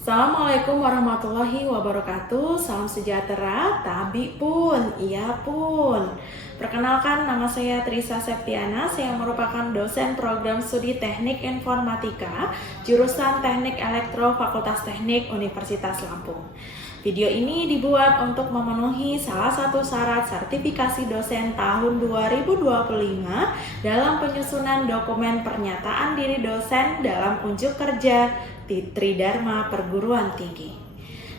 Assalamualaikum warahmatullahi wabarakatuh. Salam sejahtera, tabi pun, iya pun. Perkenalkan, nama saya Trisa Septiana. Saya merupakan dosen program studi Teknik Informatika, jurusan Teknik Elektro Fakultas Teknik Universitas Lampung. Video ini dibuat untuk memenuhi salah satu syarat sertifikasi dosen tahun 2025 dalam penyusunan dokumen pernyataan diri dosen dalam unjuk kerja Tridharma Perguruan Tinggi.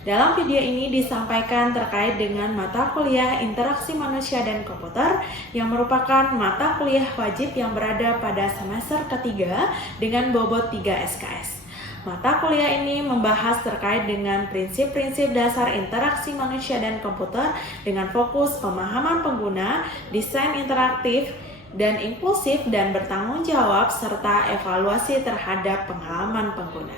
Dalam video ini disampaikan terkait dengan mata kuliah Interaksi Manusia dan Komputer yang merupakan mata kuliah wajib yang berada pada semester ketiga dengan bobot 3 SKS. Mata kuliah ini membahas terkait dengan prinsip-prinsip dasar interaksi manusia dan komputer dengan fokus pemahaman pengguna, desain interaktif, dan inklusif dan bertanggung jawab serta evaluasi terhadap pengalaman pengguna.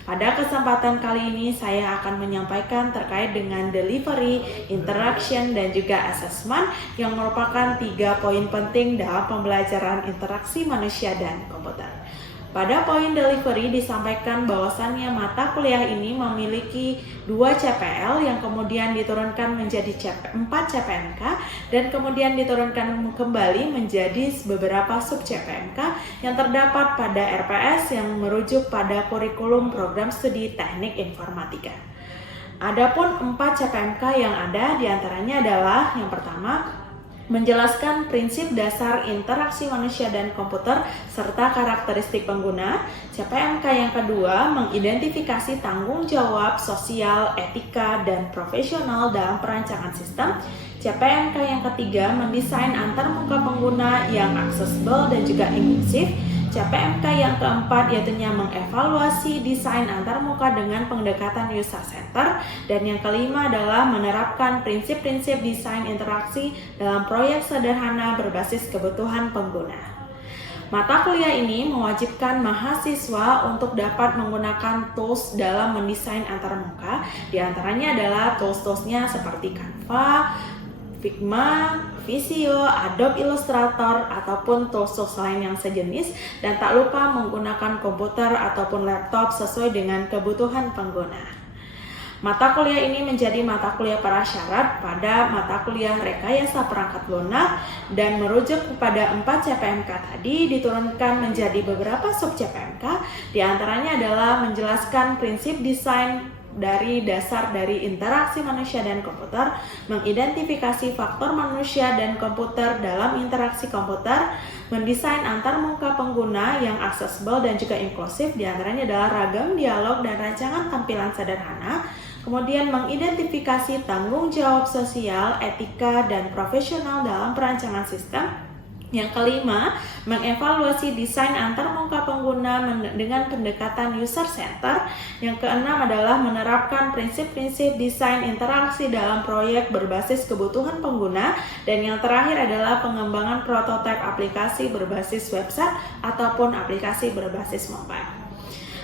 Pada kesempatan kali ini saya akan menyampaikan terkait dengan delivery, interaction, dan juga assessment yang merupakan 3 poin penting dalam pembelajaran interaksi manusia dan komputer. Pada poin delivery disampaikan bahwasannya mata kuliah ini memiliki 2 CPL yang kemudian diturunkan menjadi 4 CPMK dan kemudian diturunkan kembali menjadi beberapa sub CPMK yang terdapat pada RPS yang merujuk pada kurikulum program studi Teknik Informatika. Adapun 4 CPMK yang ada diantaranya adalah yang pertama, menjelaskan prinsip dasar interaksi manusia dan komputer serta karakteristik pengguna. CPMK yang kedua, mengidentifikasi tanggung jawab sosial, etika, dan profesional dalam perancangan sistem. CPMK yang ketiga, mendesain antarmuka pengguna yang aksesibel dan juga inklusif. CPMK yang keempat yaitu mengevaluasi desain antarmuka dengan pendekatan user center, dan yang kelima adalah menerapkan prinsip-prinsip desain interaksi dalam proyek sederhana berbasis kebutuhan pengguna. Mata kuliah ini mewajibkan mahasiswa untuk dapat menggunakan tools dalam mendesain antarmuka. Di antaranya adalah tools-toolsnya seperti Canva, Figma, Visio, Adobe Illustrator, ataupun tools lain yang sejenis, dan tak lupa menggunakan komputer ataupun laptop sesuai dengan kebutuhan pengguna. Mata kuliah ini menjadi mata kuliah prasyarat pada mata kuliah rekayasa perangkat lunak dan merujuk kepada 4 CPMK tadi diturunkan menjadi beberapa sub CPMK. Di antaranya adalah menjelaskan prinsip desain dari dasar dari interaksi manusia dan komputer, mengidentifikasi faktor manusia dan komputer dalam interaksi komputer, mendesain antarmuka pengguna yang aksesibel dan juga inklusif, diantaranya adalah ragam dialog dan rancangan tampilan sederhana, kemudian mengidentifikasi tanggung jawab sosial, etika, dan profesional dalam perancangan sistem. Yang kelima, mengevaluasi desain antarmuka pengguna dengan pendekatan user center. Yang keenam adalah menerapkan prinsip-prinsip desain interaksi dalam proyek berbasis kebutuhan pengguna. Dan yang terakhir adalah pengembangan prototipe aplikasi berbasis website ataupun aplikasi berbasis mobile.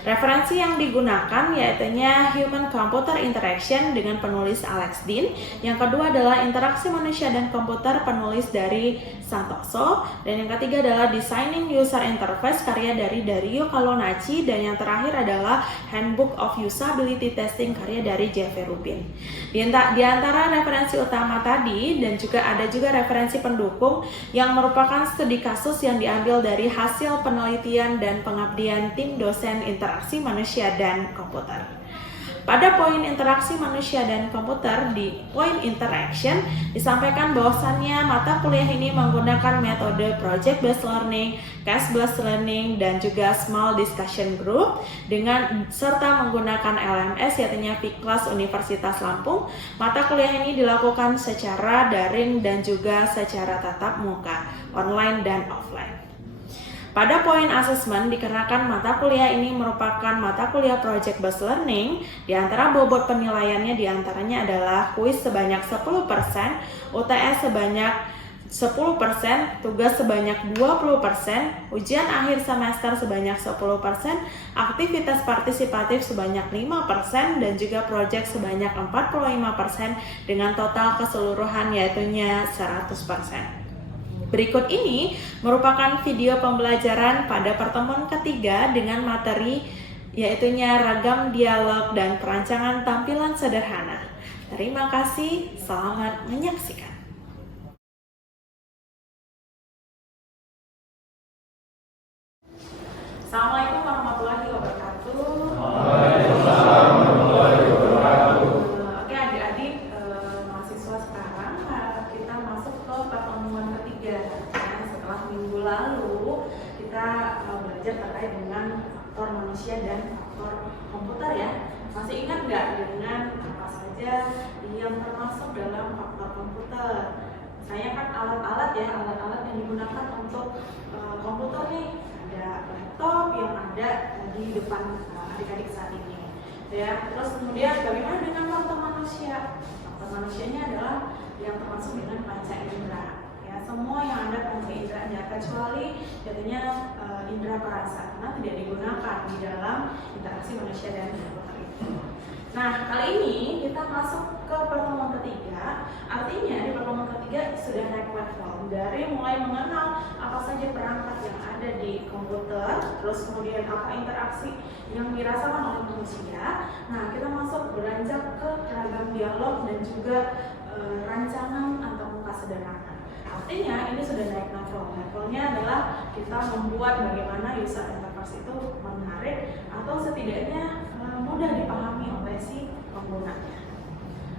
Referensi yang digunakan yaitu Human Computer Interaction dengan penulis Alex Dean. Yang kedua adalah Interaksi Manusia dan Komputer penulis dari Santoso. Dan yang ketiga adalah Designing User Interface karya dari Dario Kalonacci. Dan yang terakhir adalah Handbook of Usability Testing karya dari Jeff Rubin. Di antara referensi utama tadi dan juga ada juga referensi pendukung yang merupakan studi kasus yang diambil dari hasil penelitian dan pengabdian tim dosen interaksi manusia dan komputer. Pada poin interaksi manusia dan komputer di poin interaction disampaikan bahwasannya mata kuliah ini menggunakan metode project based learning, case based learning, dan juga small discussion group dengan serta menggunakan LMS yaitu Fiklas Universitas Lampung. Mata kuliah ini dilakukan secara daring dan juga secara tatap muka, online dan offline. Pada poin asesmen dikarenakan mata kuliah ini merupakan mata kuliah project based learning, di antara bobot penilaiannya diantaranya adalah kuis sebanyak 10%, UTS sebanyak 10%, tugas sebanyak 20%, ujian akhir semester sebanyak 10%, aktivitas partisipatif sebanyak 5%, dan juga project sebanyak 45% dengan total keseluruhan yaitu 100%. Berikut ini merupakan video pembelajaran pada pertemuan ketiga dengan materi yaitunya ragam dialog dan perancangan tampilan sederhana. Terima kasih, selamat menyaksikan. Assalamualaikum warahmatullahi wabarakatuh. Waalaikumsalam warahmatullahi wabarakatuh. Oke adik-adik, mahasiswa sekarang kita masuk ke pertemuan ketiga. Setelah minggu lalu kita belajar terkait dengan faktor manusia dan faktor komputer ya. Masih ingat nggak dengan apa saja yang termasuk dalam faktor komputer? Saya kan alat-alat ya, alat-alat yang digunakan untuk komputer nih. Ada laptop yang ada di depan adik-adik saat ini ya. Terus kemudian bagaimana dengan faktor manusia? Faktor manusianya adalah yang termasuk dengan panca indera ya. Semua yang ada panca inderanya kecuali jadinya indera perasa karena tidak digunakan di dalam interaksi manusia dan komputer itu. Nah, kali ini kita masuk ke pertemuan ketiga. Artinya di pertemuan ketiga sudah naik level dari mulai mengenal apa saja perangkat yang ada di komputer, terus kemudian apa interaksi yang dirasakan oleh manusia. Nah, kita masuk beranjak ke ragam dialog dan juga rancangan atau muka sederhana. Artinya ini sudah naik level. Levelnya adalah kita membuat bagaimana user interface itu menarik atau setidaknya mudah dipahami oleh si penggunanya.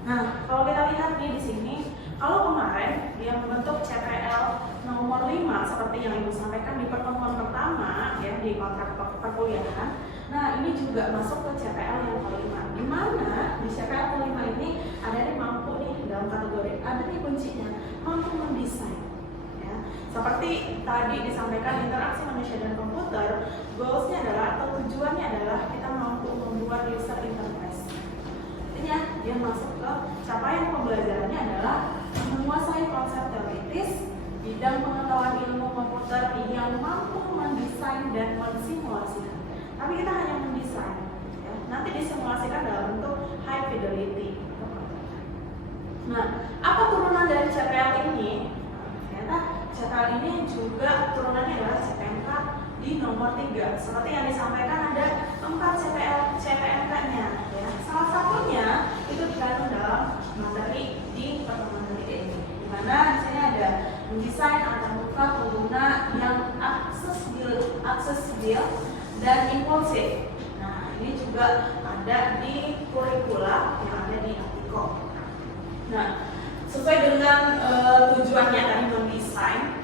Nah, kalau kita lihat nih di sini, kalau kemarin dia membentuk CPL nomor 5 seperti yang Ibu sampaikan di pertemuan pertama ya di kontrak perkuliahan. Nah, ini juga masuk ke CPL yang kelima. Di mana di CPL kelima ini ada yang mampu nih dalam kategori ada nih kuncinya mampu mendesain. Ya. Seperti tadi disampaikan interaksi manusia dan komputer, goalsnya adalah atau tujuannya adalah kita mampu membuat user interface. Artinya dia masuk ke capaian pembelajarannya adalah menguasai konsep teoritis bidang pengetahuan ilmu komputer yang mampu mendesain dan mensimulasikan. Tapi kita hanya mendesain, ya. Nanti disimulasikan dalam bentuk high fidelity. Nah, apa turunan dari CPL ini? Ternyata CPL ini juga turunannya adalah CPNK di nomor 3. Seperti yang disampaikan ada 4 CPNK-nya. Ya. Salah satunya itu dikandung dalam materi di pertemuan ketiga ini. Di mana di sini ada mendesain antarmuka pengguna yang aksesibel dan impulsif. Nah, ini juga ada di kurikula yang ada di Apiko. Nah, sesuai dengan tujuannya tadi mendesain,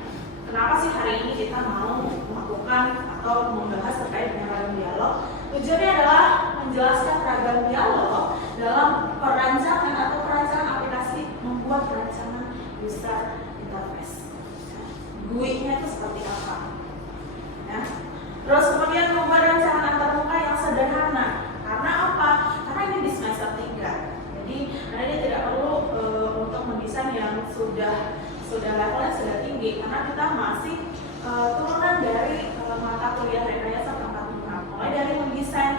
kenapa sih hari ini kita mau melakukan atau membahas terkait dengan ragam dialog? Tujuannya adalah menjelaskan ragam dialog dalam perancangan atau perancangan aplikasi membuat perancangan user interface. GUI-nya itu seperti apa? Ya. Terus kemudian membuat rancangan antarmuka yang sederhana. Karena apa? Karena ini di semester 3. Jadi Anda tidak perlu untuk mendesain yang sudah levelnya sudah tinggi, karena kita masih turunan dari mata kuliah rekayasa perangkat lunak. Mulai dari mendesain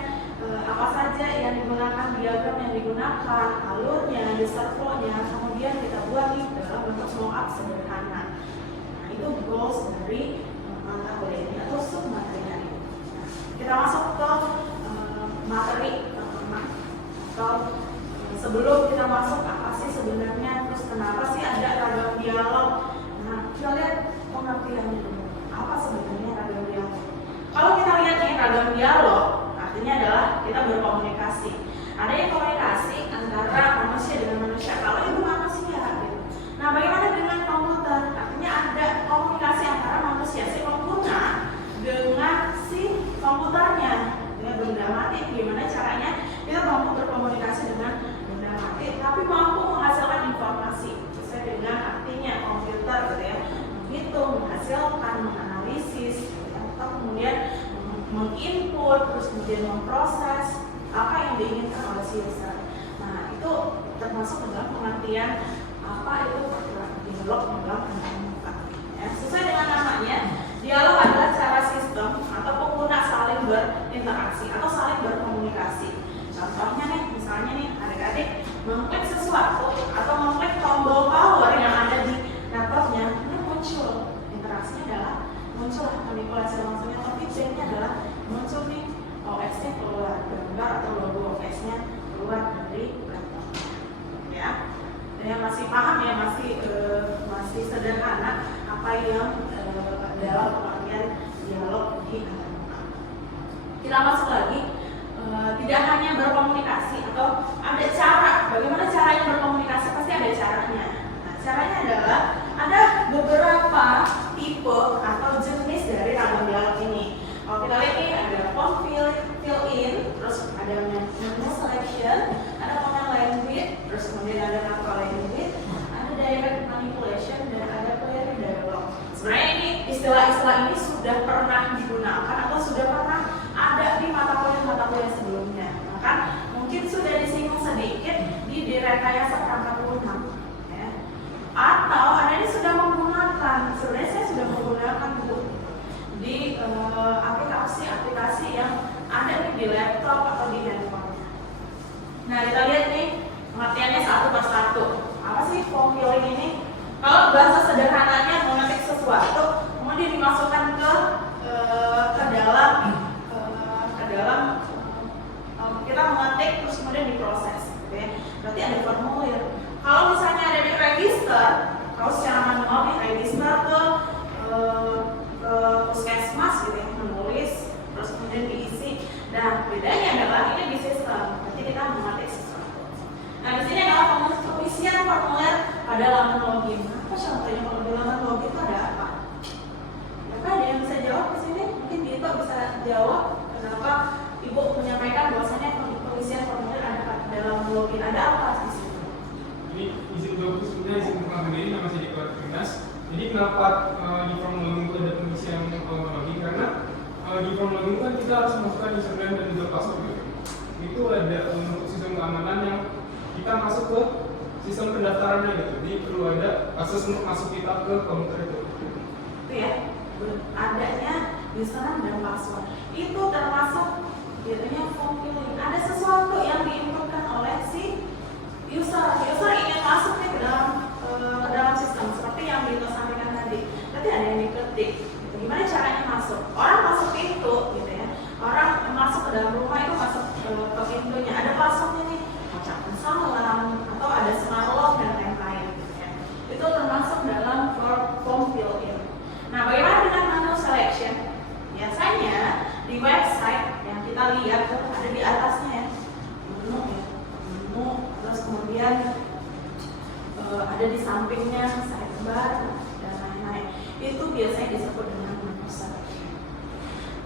apa saja yang digunakan, diagram yang digunakan, alurnya, user flow-nya, kemudian kita buat nih dalam bentuk mockup sederhana. Nah, itu goals dari mata kuliah ini atau sub materinya ini. Nah, kita masuk ke materi pertama atau sebelum kita masuk apa sih sebenarnya, terus kenapa sih ada ragam dialog. Nah, kita lihat pengertiannya dulu. Apa sebenarnya ragam dialog? Kalau kita lihat nih ragam dialog, artinya adalah kita berkomunikasi. Adanya komunikasi antara manusia dengan manusia. Kalau itu manusia, gitu. Nah, bagaimana dengan komputer? Artinya ada komunikasi antara manusia si pengguna dengan si komputernya. Ya, benda mati. Gimana caranya kita mampu berkomunikasi dengan benda mati, tapi mampu menghasilkan informasi sesuai dengan artinya komputer, gitu ya. Menghitung, menghasilkan, menganalisis, atau kemudian menginput, terus kemudian memproses apa yang diinginkan oleh si user. Nah, itu termasuk dalam pengertian apa itu dialog dalam antarmuka. Ya, sesuai dengan namanya, dialog adalah cara sistem atau pengguna saling berinteraksi atau saling berkomunikasi. Contohnya nih, misalnya nih adik-adik mengklik sesuatu atau mengklik tombol power yang ada di laptopnya, ini muncul interaksinya adalah muncul manipulasi langsungnya atau feedbacknya adalah muncul nih OS-nya keluar. kita masuk lagi, tidak hanya berkomunikasi atau ada cara, bagaimana caranya berkomunikasi, pasti ada caranya. Nah, caranya adalah ada beberapa tipe atau jenis dari ragam dialog ini. Kalau kita lihat nih, ada form fill in, terus ada menu selection, ada command language, terus kemudian ada natural language, ada direct manipulation, dan ada query dialog. Sebenarnya ini istilah-istilah ini sudah pernah digunakan atau sudah pernah ada di mata kuliah sebelumnya. Maka mungkin sudah disinggung sedikit di rekayasa perangkat lunak, ya. Atau Anda ini sudah menggunakan, sebenarnya saya sudah menggunakan di aplikasi-aplikasi yang ada di laptop atau di handphone. Nah, kita lihat nih pengertiannya satu per satu. Apa sih form filling ini? Kalau bahasa sederhananya mengetik sesuatu, kemudian dimasukkan ke dalam kita mengetik terus kemudian diproses, gitu ya. Berarti ada formulir. Kalau misalnya ada di register, kalau secara manual nih register ke puskesmas gitu ya, menulis terus kemudian diisi. Nah, bedanya adalah ini di sistem, berarti kita mengetik sesuatu. Nah, di sini adalah pengisian formulir pada laman login. Apa contohnya kalau di laman login itu ada apa? Ada yang bisa jawab di sini? Mungkin Dito bisa jawab kenapa Ibu menyampaikan bahwasanya pengisian formulir ada dalam login, ada apa di sini? Ini izin bagus, sebenarnya izin pengambilan ini nama saya di Kelas. Jadi kenapa di form login itu ada pengisian login? Karena di form login kan kita harus masukkan username dan juga password. Itu ada untuk sistem keamanan yang kita masuk ke sistem pendaftarannya gitu. Jadi perlu ada akses untuk masuk kita ke komputer itu. Itu ya, adanya username dan password. Itu termasuk biasanya form filling. Ada sesuatu yang diinputkan oleh si user. User ingin masuk nih ke dalam sistem seperti yang Dito sampaikan tadi. Berarti ada yang diketik. Gitu. Gimana caranya masuk? Orang masuk pintu, gitu ya. Orang masuk ke dalam rumah itu masuk ke pintunya. Ada passwordnya nih, ucapan salam atau ada smart lock dan lain-lain. Gitu ya. Itu termasuk dalam form fill-in. Nah, bagaimana dengan menu selection? Biasanya di website yang kita lihat tuh ada di atasnya ya, menu ya, menu, terus kemudian ada di sampingnya sidebar dan lain-lain. Itu biasanya disebut dengan menu selection.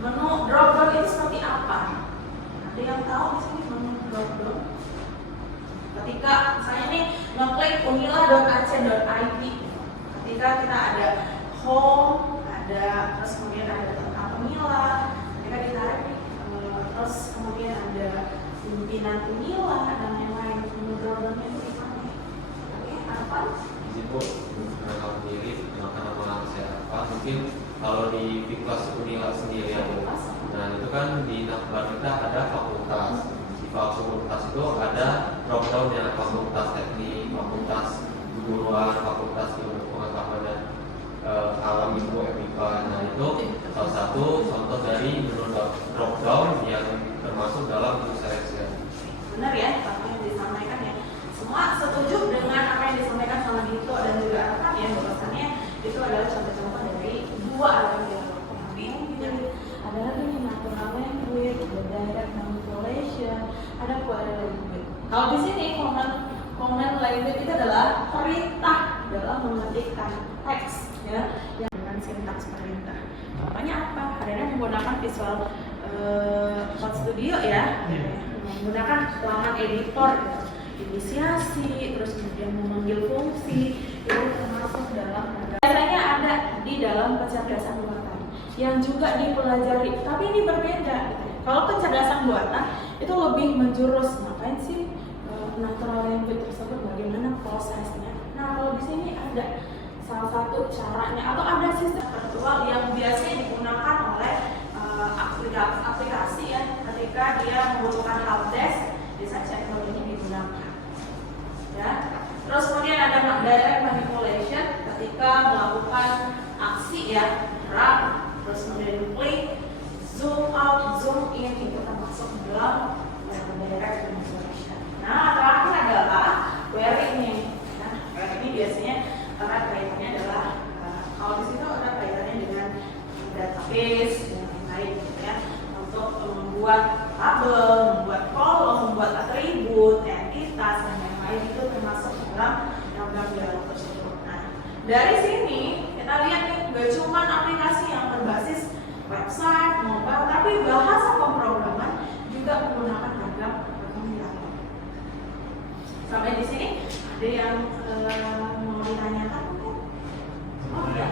Menu drop down itu seperti apa? Ada yang tahu di sini menu drop down? Ketika misalnya nih ngeklik unila.ac.id, ketika kita ada home, ada terus kemudian ada tentang Unila, ketika ditarik nih, terus kemudian ada pimpinan Unila dan lain-lain. Menu drop down itu di mana? Oke, apa? Izin Bu, kalau sendiri kenalkan nama saya apa? Mungkin kalau di Fiklas Unila sendiri ya Bu. Nah itu kan di navbar kita ada fakultas. Di fakultas itu ada drop down ya, fakultas teknik, fakultas keguruan, fakultas ilmu pengetahuan dan alam ilmu FIPA. Nah itu salah satu contoh dari menu drop down yang termasuk dalam menu seleksi. Benar ya, apa yang disampaikan ya. Semua setuju dengan apa yang disampaikan sama Dito dan juga Arfan ya, bahwasannya itu adalah contoh-contoh dari dua ragam dialog. Ada lagi nih natural language, ada direct manipulation, ada query language. Kalau di sini command language itu adalah perintah dalam mengetikkan teks ya, yang dengan sintaks perintah. Contohnya apa? Ada menggunakan Visual Studio ya, menggunakan laman editor, inisiasi, terus kemudian memanggil fungsi, itu termasuk dalam biasanya ada di dalam kecerdasan buatan yang juga dipelajari, tapi ini berbeda. Kalau kecerdasan buatan itu lebih menjurus, ngapain sih natural language tersebut, bagaimana prosesnya. Nah kalau di sini ada salah satu caranya atau ada sistem virtual yang biasanya digunakan oleh aplikasi ya, ketika dia membutuhkan helpdesk, bisa chatbot ini digunakan ya. Terus kemudian ada direct manipulation ketika melakukan aksi ya, drag, terus kemudian klik, zoom out, zoom in, itu termasuk dalam direct manipulation. Nah terakhir adalah query ini. Nah query ini biasanya erat kaitannya adalah kalau di situ erat kaitannya dengan database dan lain-lain gitu ya, untuk membuat tabel, membuat kolom, membuat atribut, entitas, dan lain-lain itu termasuk dalam program dialog tersebut. Nah, dari sini kita lihat nih, gak cuma aplikasi yang berbasis website, mobile, tapi bahasa pemrograman juga menggunakan program dialog. Sampai di sini ada yang mau ditanyakan mungkin?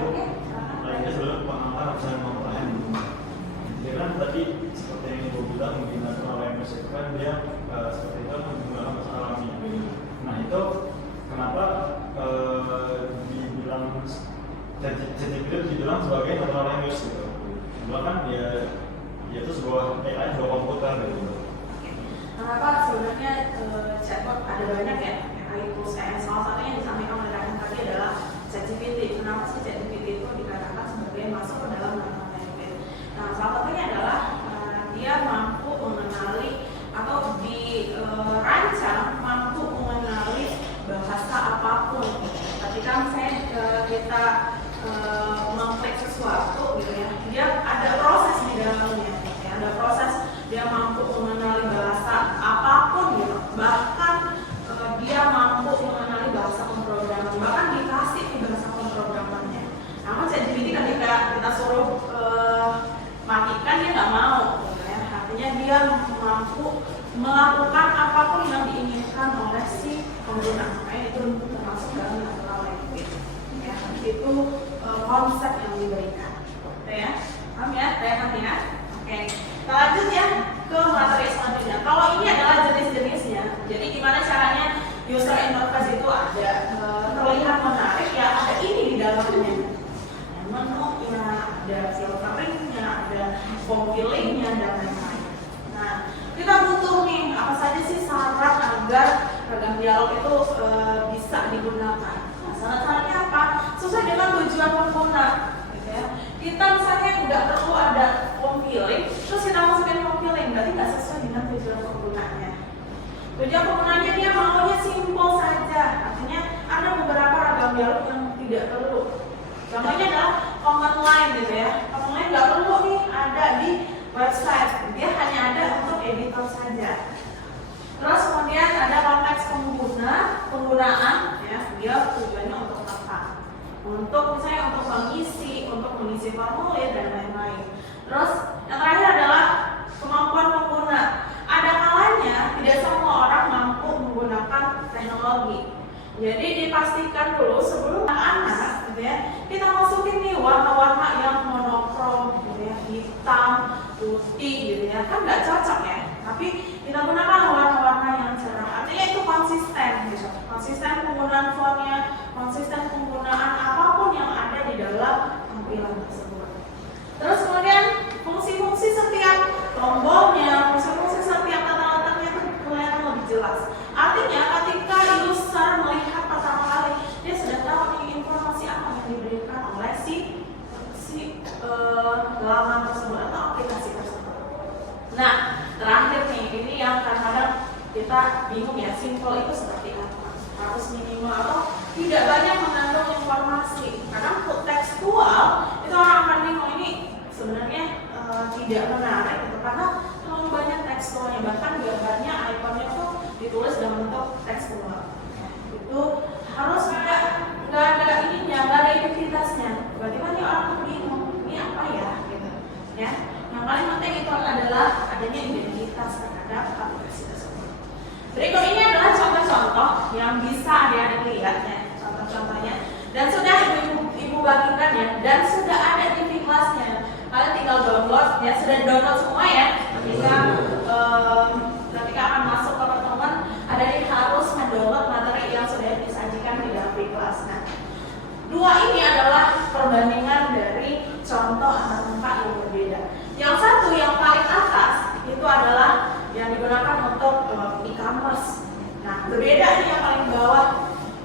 Oke. Lainnya sebenarnya pengamatan harus saya memahami. Ya kan tadi seperti yang Ibu bilang mungkin natural language itu kan dia seperti itu menggunakan bahasa alami. Nah itu kenapa dibilang ChatGPT itu dibilang sebagai natural language gitu? Karena kan dia itu sebuah AI, sebuah komputer gitu. Kenapa sebenarnya chatbot ada banyak ya AI tools, salah satunya yang disampaikan oleh rekan tadi adalah ChatGPT. Kenapa sih ChatGPT itu dikatakan sebagai masuk ke dalam natural language? Nah, salah satunya adalah dia mampu mengenali atau dirancang mampu mengenali bahasa apapun. Ketika misalnya kita mengklik sesuatu gitu ya, dia ada proses di dalamnya, ya, ada proses dia mampu mengenali bahasa apapun gitu, bahkan dia mampu mengenali bahasa pemrograman, bahkan dikasih di bahasa pemrogramannya. Namun ChatGPT ketika kita suruh matikan dia nggak mau, gitu ya. Artinya dia mampu melakukan apapun yang diinginkan oleh si pengguna. Makanya itu termasuk dalam natural language. Ya, itu konsep yang diberikan. Oke ya, paham ya? Nanti ya. Oke, kita lanjut ya ke materi selanjutnya. Kalau ini adalah jenis-jenisnya, jadi gimana caranya user interface itu ada terlihat menarik ya, ada ini di dalamnya. Menunya, ada filteringnya, ada form fillingnya dan lain-lain. Nah, kita butuh nih apa saja sih syarat agar program dialog itu bisa digunakan. Nah, syarat-syaratnya apa? Sesuai dengan tujuan pengguna. Gitu ya. Kita misalnya nggak perlu ada form filling, terus kita masukin form filling, berarti nggak sesuai dengan tujuan penggunanya. Tujuan penggunanya dia maunya simple saja, artinya ada beberapa ragam dialog yang tidak perlu. Contohnya adalah command line gitu ya. Command line nggak perlu nih ada di website, dia hanya ada untuk editor saja. Terus kemudian ada konteks penggunaan ya, dia tujuannya untuk apa? Untuk misalnya untuk mengisi formulir dan lain-lain. Terus yang terakhir adalah kemampuan pengguna. Ada kalanya tidak semua orang mampu menggunakan teknologi. Jadi dipastikan dulu sebelum anak gitu ya, kita masukin nih warna-warna yang monokrom gitu ya, hitam, putih gitu ya, kan nggak cocok ya. Tapi kita gunakan warna-warna yang cerah. Artinya itu konsisten gitu. Konsisten penggunaan fontnya, konsisten penggunaan apapun yang ada di dalam tampilan tersebut. Terus kemudian fungsi-fungsi setiap tombolnya, fungsi-fungsi setiap tata letaknya itu kelihatan lebih jelas. Artinya ketika user melihat pertama kali, dia sudah tahu nih informasi apa yang diberikan oleh si halaman tersebut atau aplikasi tersebut. Nah, terakhir nih, ini yang kadang-kadang kita bingung ya, simple itu seperti apa? Harus minimal atau tidak banyak mengandung informasi. Karena tekstual itu orang akan bingung, ini sebenarnya tidak menarik gitu, karena terlalu banyak tekstualnya, bahkan gambarnya, ikonnya tuh ditulis dalam bentuk tekstual. Itu harus nggak ada ininya, nggak ada identitasnya. Tiba-tiba nih orang tuh bingung, ini apa ya? Gitu. Ya, yang paling penting itu adalah adanya identitas terhadap aplikasi tersebut. Berikut ini adalah contoh-contoh yang bisa adik-adik lihat ya, contoh-contohnya. Dan sudah ibu bagikan ya, dan sudah ada di kelasnya. Kalian tinggal download ya, sudah download semua ya. Ketika akan masuk ke pertemuan, adik harus mendownload materi yang sudah disajikan di dalam kelas. Nah, dua ini adalah perbandingan dari contoh antar tempat yang berbeda. Yang satu yang paling atas itu adalah yang digunakan untuk e-commerce. Nah, berbeda nih yang paling bawah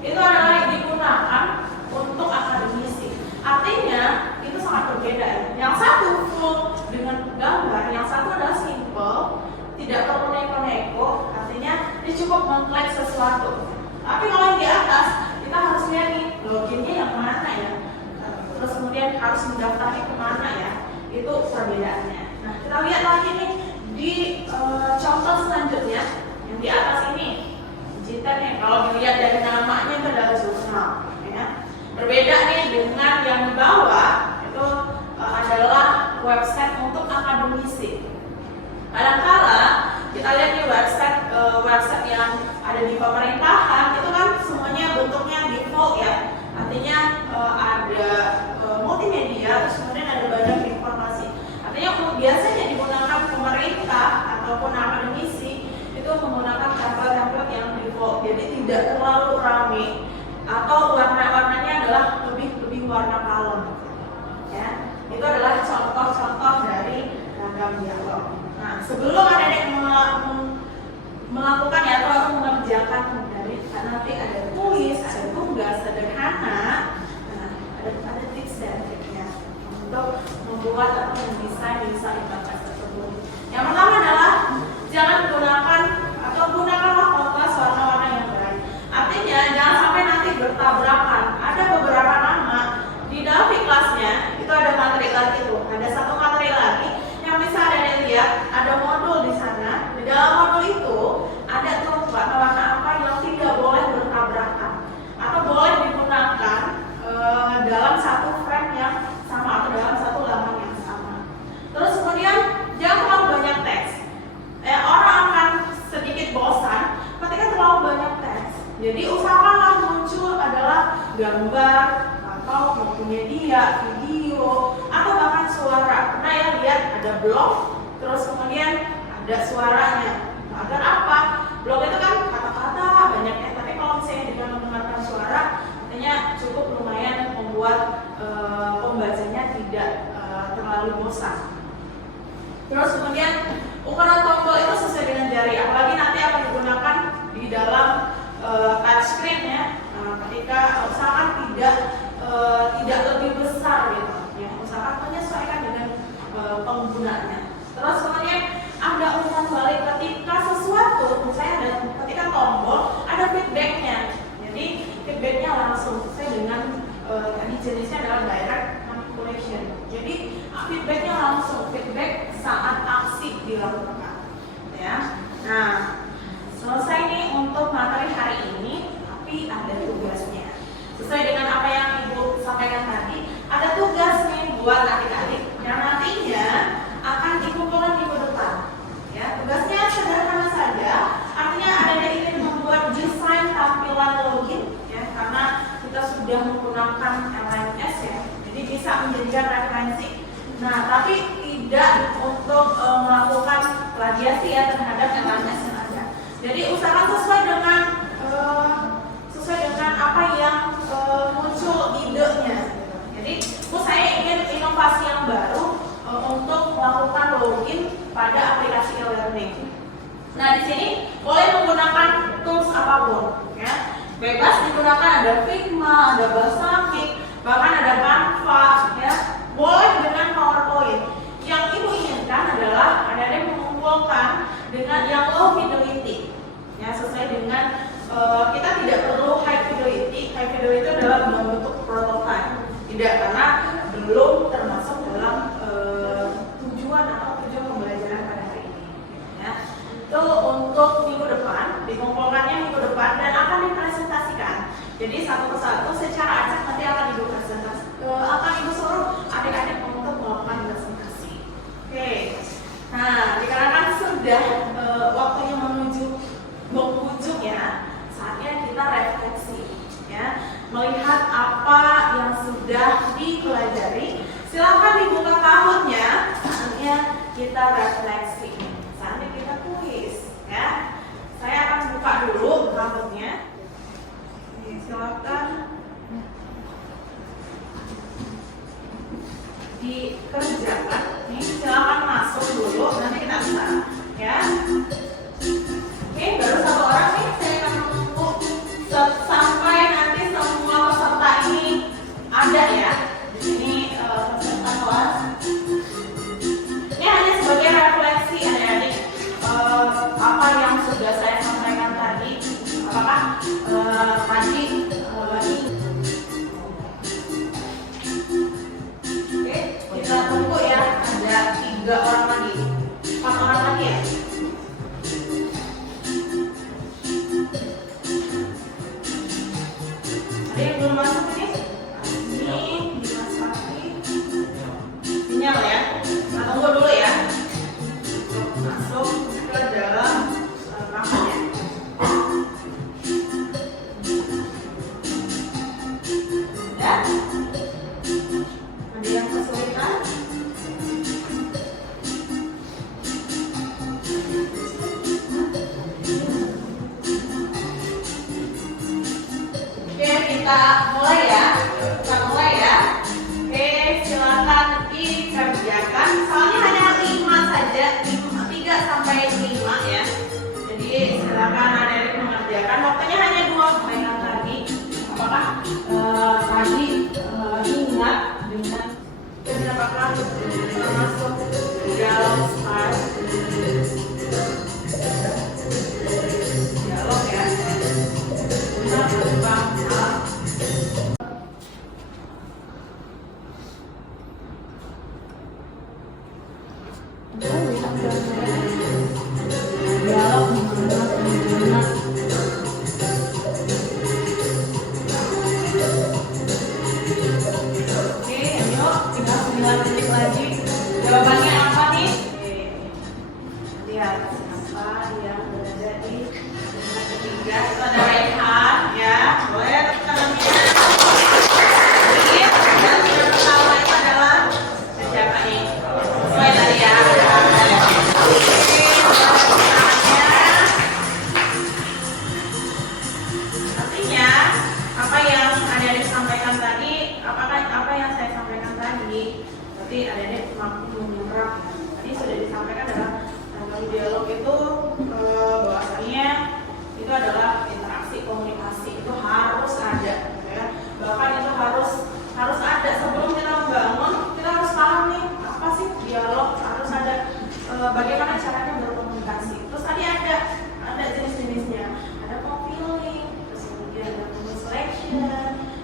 itu adalah yang digunakan untuk akademisi. Artinya itu sangat berbeda ya. Yang satu full dengan gambar, yang satu adalah simple, tidak perlu neko-neko. Artinya dia cukup mengklik sesuatu. Tapi kalau yang di atas kita harus lihat nih loginnya yang mana ya. Terus kemudian harus mendaftarnya kemana ya. Itu perbedaannya. Nah, kita lihat lagi nih di di contoh selanjutnya yang di atas ini, digital nih, kalau dilihat dari namanya itu adalah jurnal, ya. Berbeda nih dengan yang di bawah itu adalah website untuk akademisi. Kadangkala kita lihat nih website yang ada di pemerintahan itu kan semuanya bentuknya default ya, artinya ada multimedia, terus kemudian ada banyak informasi. Artinya biasanya digunakan pemerintah ataupun akademisi itu menggunakan template-template yang default, jadi tidak terlalu ramai atau warna-warnanya adalah lebih warna kalem. Ya, itu adalah contoh-contoh dari ragam dialog. Nah, sebelum adik-adik melakukan ya atau mengerjakan dari nanti ada kuis, ada tugas sederhana, nah, ada tips dan triknya untuk membuat atau mendesain interface tersebut. Yang pertama adalah jangan gunakanlah kontras warna-warna yang baik. Artinya jangan sampai nanti bertabrakan. Ada beberapa nama di dalam kelasnya itu ada materi lagi tuh, ada satu materi lagi yang bisa ada lihat, ada modul di sana. Di dalam modul itu ada tuh warna-warna apa yang tidak boleh bertabrakan atau boleh digunakan dalam satu frame yang sama atau dalam satu laman yang sama. Terus kemudian jangan terlalu banyak teks. Orang akan sedikit bosan ketika terlalu banyak teks. Jadi usahakanlah muncul adalah gambar atau multimedia, video atau bahkan suara. Nah ya lihat ada blog, terus kemudian ada suaranya. Agar apa? Blog itu kan kata-kata banyaknya, tapi kalau misalnya dengan menggunakan suara, artinya cukup lumayan membuat pembacanya tidak terlalu bosan. Terus kemudian ukuran tombol itu sesuai dengan jari, apalagi nanti akan digunakan di dalam touchscreen ya. Ketika usahakan tidak lebih besar gitu, ya. Usahakan menyesuaikan dengan penggunanya. Terus kemudian ada umpan balik ketika sesuatu, misalnya ketika tombol ada feedbacknya. Jadi feedbacknya langsung sesuai dengan tadi jenisnya adalah direct manipulation. Jadi feedbacknya langsung, feedback saat aksi dilakukan. Ya. Nah, selesai nih untuk materi hari ini, tapi ada tugasnya. Sesuai dengan apa yang Ibu sampaikan tadi, ada tugas nih buat adik-adik yang nantinya akan dikumpulkan minggu depan. Ya, tugasnya sederhana saja. Artinya adik-adik ingin membuat desain tampilan login, ya, karena kita sudah menggunakan LMS ya, jadi bisa menjadikan referensi. Nah, tapi tidak untuk melakukan plagiasi ya terhadap LMS yang ada. Jadi usahakan sesuai dengan apa yang muncul idenya. Jadi, saya ingin inovasi yang baru untuk melakukan login pada aplikasi e-learning. Nah, di sini boleh menggunakan tools apapun, ya. Bebas digunakan, ada Figma, ada Basecamp, bahkan ada Canva, ya. Boleh dengan PowerPoint. Yang Ibu inginkan adalah ada mengumpulkan dengan yang low fidelity, ya, sesuai dengan kita tidak perlu high fidelity. High fidelity itu adalah bentuk prototype, tidak, karena belum termasuk dalam tujuan pembelajaran pada hari ini. Ya. Itu untuk minggu depan, dikumpulkannya minggu depan dan akan dipresentasikan. Jadi satu persatu secara acak nanti akan Ibu presentasi, akan Ibu suruh adik-adik untuk melakukan presentasi. Oke. Nah, dikarenakan sudah waktunya menghujung ya, saatnya kita refleksi, ya, melihat apa yang sudah dipelajari. Silakan dibuka tahunnya, saatnya kita refleksi, saatnya kita kuis, ya. Saya akan buka dulu tahunnya. Silakan dikerjakan. Nih, silakan masuk dulu, nanti kita bisa, ya. Oke, baru satu orang nih, saya akan menunggu sampai nanti semua peserta ini ada ya. Di sini peserta kelas. Ini hanya sebagai refleksi adik-adik apa yang sudah saya sampaikan tadi. Apakah tadi ini? Oke, kita tunggu ya. Ada 3 orang lagi, 4 orang lagi. mulai ya. Kita mulai ya. Oke, silakan dikerjakan. Soalnya hanya 5 saja, 3 sampai 5 ya. Jadi silakan adik-adik mengerjakan. Waktunya hanya 2 mainan tadi. Apakah tadi ingat dengan apakah masuk dalam slide dialog ya? Benar berbangsa. Dialog gimana? Oke, ayo tinggal 9 detik lagi. Jawabannya apa nih? Lihat siapa yang berada di detik ketiga. Itu ada Raihan ya. Boleh tepuk tangannya. Dan yang pertama itu adalah siapa nih? Sesuai tadi ya. Artinya apa yang adik-adik sampaikan tadi, apa yang saya sampaikan tadi, berarti adik-adik mampu menyerap. Tadi sudah disampaikan dalam dialog itu bahwasannya itu adalah interaksi komunikasi itu harus ada, ya. Bahkan itu harus ada sebelum kita membangun, kita harus paham nih apa sih dialog, harus ada bagaimana caranya berkomunikasi. Terus tadi ada jenis-jenisnya, ada co-feeling, terus kemudian ada selection,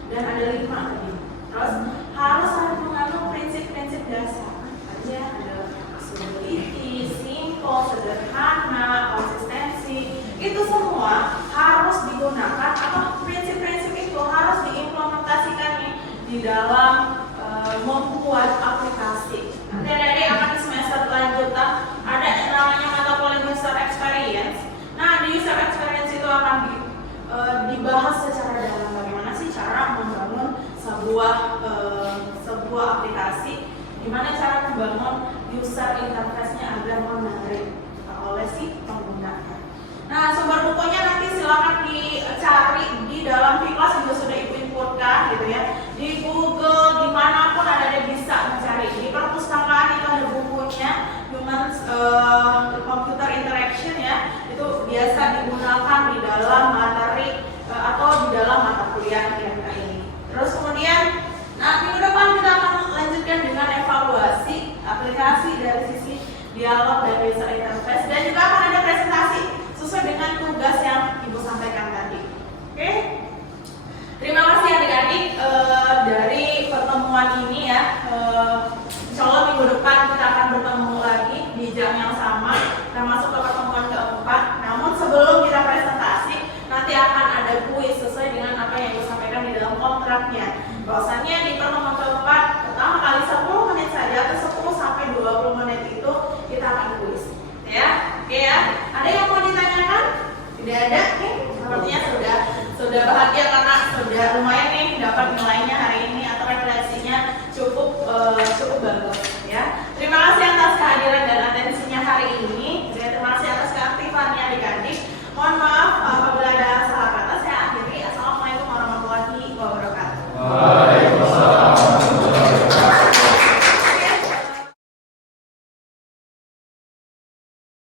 dan ada 5 tadi. Terus harus mengandung prinsip-prinsip dasar. Tadi ada simplicity, simple, sederhana, konsistensi. Itu semua harus digunakan atau prinsip-prinsip itu harus diimplementasikan nih di dalam membuat aplikasi. Nanti adik-adik akan di semester lanjutan ada yang namanya mata kuliah user experience. Nah, di user experience itu akan dibahas secara dalam bagaimana sih cara membangun sebuah aplikasi, gimana cara membangun user interface-nya agar menarik oleh si penggunanya. Nah, sumber bukunya nanti silakan dicari di dalam Fiklas juga sudah ibu inputkan gitu ya. Di Google dimanapun ada bisa mencari. Di perpustakaan itu ada bukunya Human Computer Interaction ya. Itu biasa digunakan di dalam materi atau di dalam mata kuliah IMK ini. Terus kemudian, nah minggu depan kita akan lanjutkan dengan evaluasi aplikasi dari sisi dialog dan user interface, dan juga akan ada presentasi sesuai dengan tugas yang ibu sampaikan tadi. Oke? Terima kasih adik-adik dari pertemuan ini ya. Insya Allah minggu depan kita akan bertemu lagi di jam yang sama. Kita masuk ke pertemuan keempat. Namun sebelum kita presentasi, nanti akan ada kuis sesuai dengan apa yang ibu sampaikan di dalam kontraknya. Bahwasannya di pertemuan keempat pertama kali 10 menit saja atau 10 sampai 20 menit itu kita akan kuis. Ya, oke ya. Ada yang mau ditanyakan? Tidak ada? Oke, sepertinya sudah bahagia karena sudah lumayan nih dapat nilai